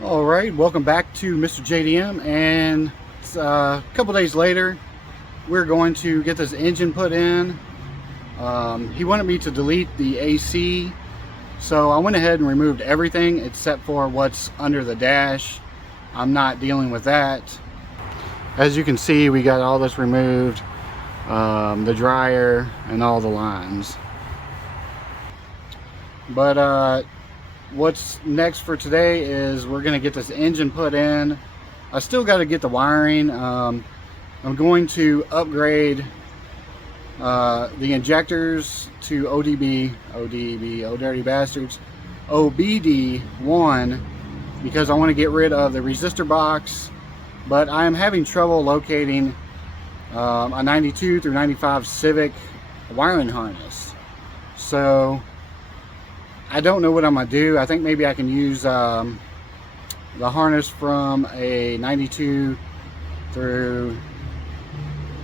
All right, welcome back to MrJayDM, and it's a couple days later. We're going to get this engine put in. He wanted me to delete the AC, so I went ahead and removed everything except for what's under the dash. I'm not dealing with that. As you can see, we got all this removed, the dryer and all the lines. But what's next for today is we're going to get this engine put in. I still got to get the wiring. I'm going to upgrade the injectors to ODB, oh dirty bastards, OBD1, because I want to get rid of the resistor box, but I am having trouble locating a 92 through 95 Civic wiring harness. So I don't know what I'm going to do. I think maybe I can use the harness from a 92 through,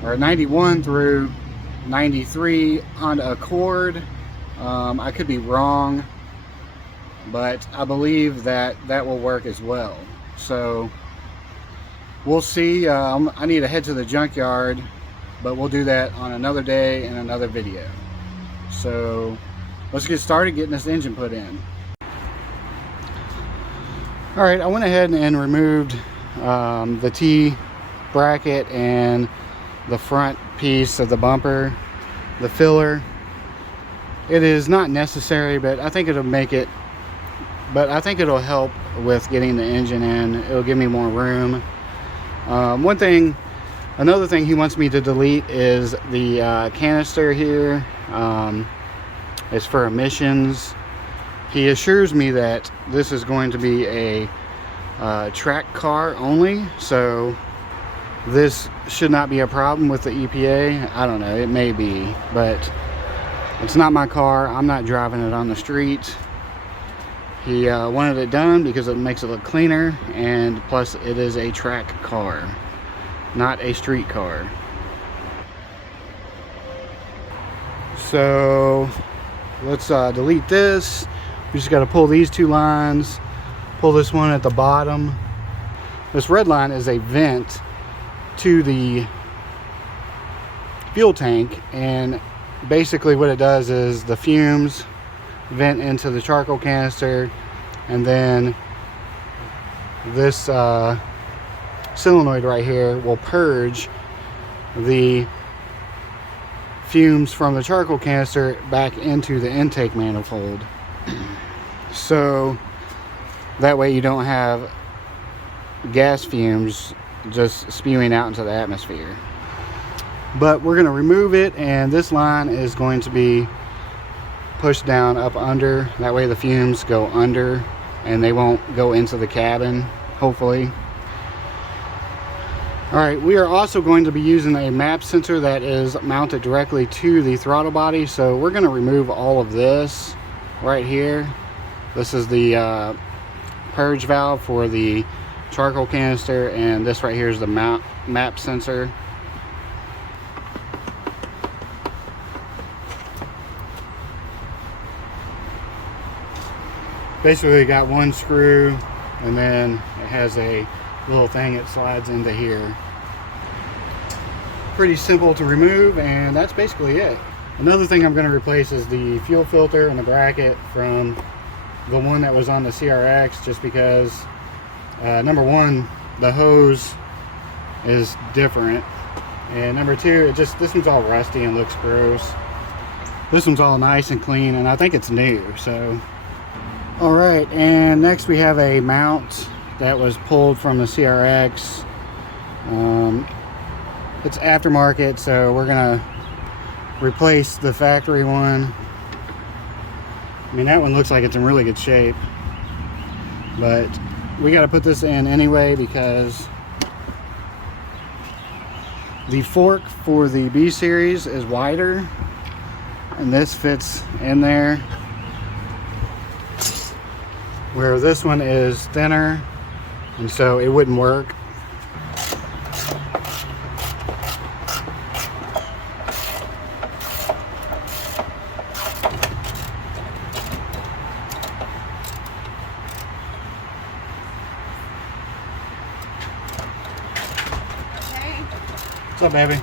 or 91 through 93 on a cord. I could be wrong, but I believe that that will work as well. So we'll see. I need to head to the junkyard, but we'll do that on another day in another video. So let's get started getting this engine put in. All right, I went ahead and removed the T bracket and the front piece of the bumper, the filler. It is not necessary, but I think it'll make it, it'll help with getting the engine in. It'll give me more room. Another thing he wants me to delete is the canister here. It's for emissions. He assures me that this is going to be a track car only, so this should not be a problem with the EPA. I don't know, it may be, but it's not my car. I'm not driving it on the street. He wanted it done because it makes it look cleaner, and plus it is a track car, not a street car. So let's delete this. We just got to pull these two lines, pull this one at the bottom. This red line is a vent to the fuel tank, and basically what it does is the fumes vent into the charcoal canister, and then this solenoid right here will purge the fumes from the charcoal canister back into the intake manifold. So that way you don't have gas fumes just spewing out into the atmosphere. But we're going to remove it, and this line is going to be pushed down up under. That way the fumes go under and they won't go into the cabin, hopefully. Alright, we are also going to be using a map sensor that is mounted directly to the throttle body, so we're going to remove all of this right here. This is the purge valve for the charcoal canister, and this right here is the map sensor. Basically, you got one screw, and then it has a little thing that slides into here. Pretty simple to remove, and that's basically it. Another thing I'm going to replace is the fuel filter and the bracket from the one that was on the CRX, just because number one, the hose is different, and number two, this one's all rusty and looks gross. This one's all nice and clean, and I think it's new. So alright, and next we have a mount that was pulled from the CRX. It's aftermarket, so we're gonna replace the factory one. I mean, that one looks like it's in really good shape, but we got to put this in anyway because the fork for the B series is wider, and this fits in there, where this one is thinner, and so it wouldn't work. What's up, baby?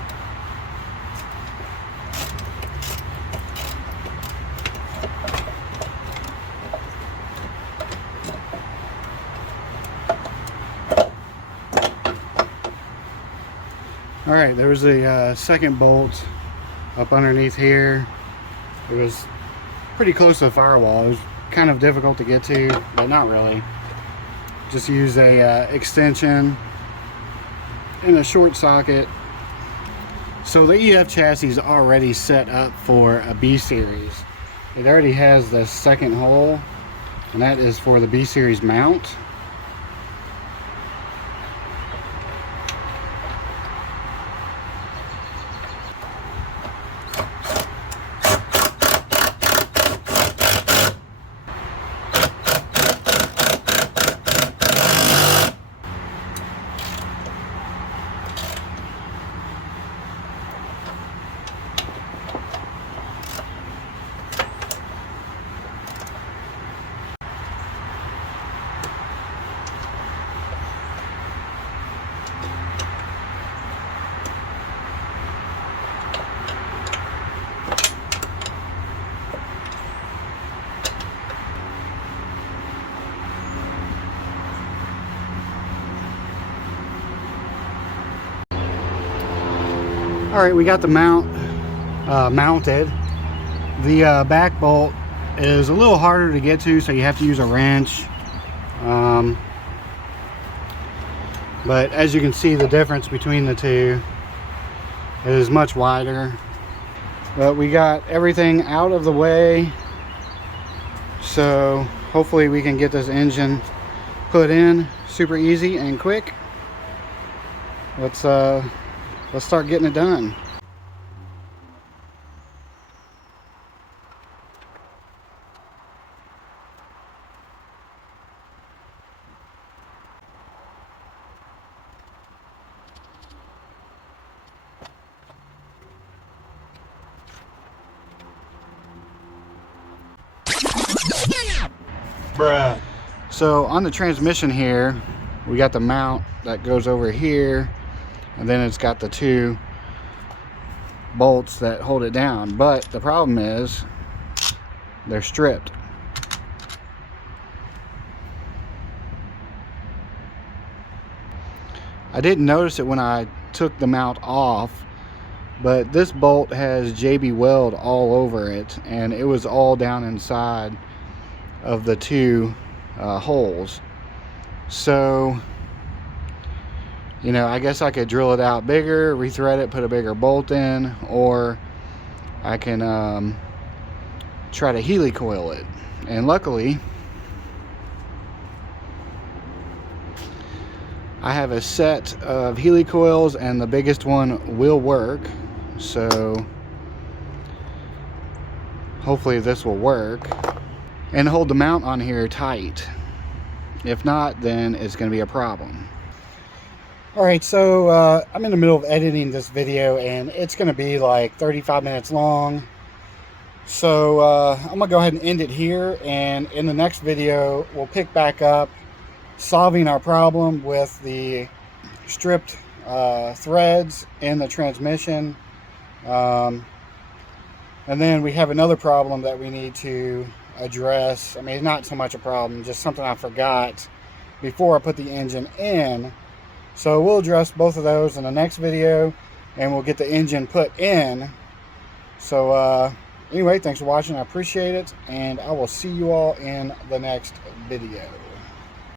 All right, there was a second bolt up underneath here. It was pretty close to the firewall. It was kind of difficult to get to, but not really. Just use a extension and a short socket. So the EF chassis is already set up for a B series. It already has the second hole, and that is for the B series mount. All right, we got the mount mounted. The back bolt is a little harder to get to, so you have to use a wrench. But as you can see, the difference between the two is much wider. But we got everything out of the way, so hopefully we can get this engine put in super easy and quick. Let's start getting it done. Bruh. So on the transmission here, we got the mount that goes over here, and then it's got the two bolts that hold it down. But the problem is they're stripped. I didn't notice it when I took the mount off, but this bolt has JB Weld all over it, and it was all down inside of the two holes. So, you know, I guess I could drill it out bigger, rethread it, put a bigger bolt in, or I can try to helicoil it. And luckily, I have a set of helicoils, and the biggest one will work. So hopefully this will work and hold the mount on here tight. If not, then it's going to be a problem. Alright, so I'm in the middle of editing this video, and it's going to be like 35 minutes long. So I'm going to go ahead and end it here, and in the next video we'll pick back up solving our problem with the stripped threads in the transmission. And then we have another problem that we need to address. I mean, not so much a problem, just something I forgot before I put the engine in. So we'll address both of those in the next video, and we'll get the engine put in. So anyway, thanks for watching. I appreciate it, and I will see you all in the next video.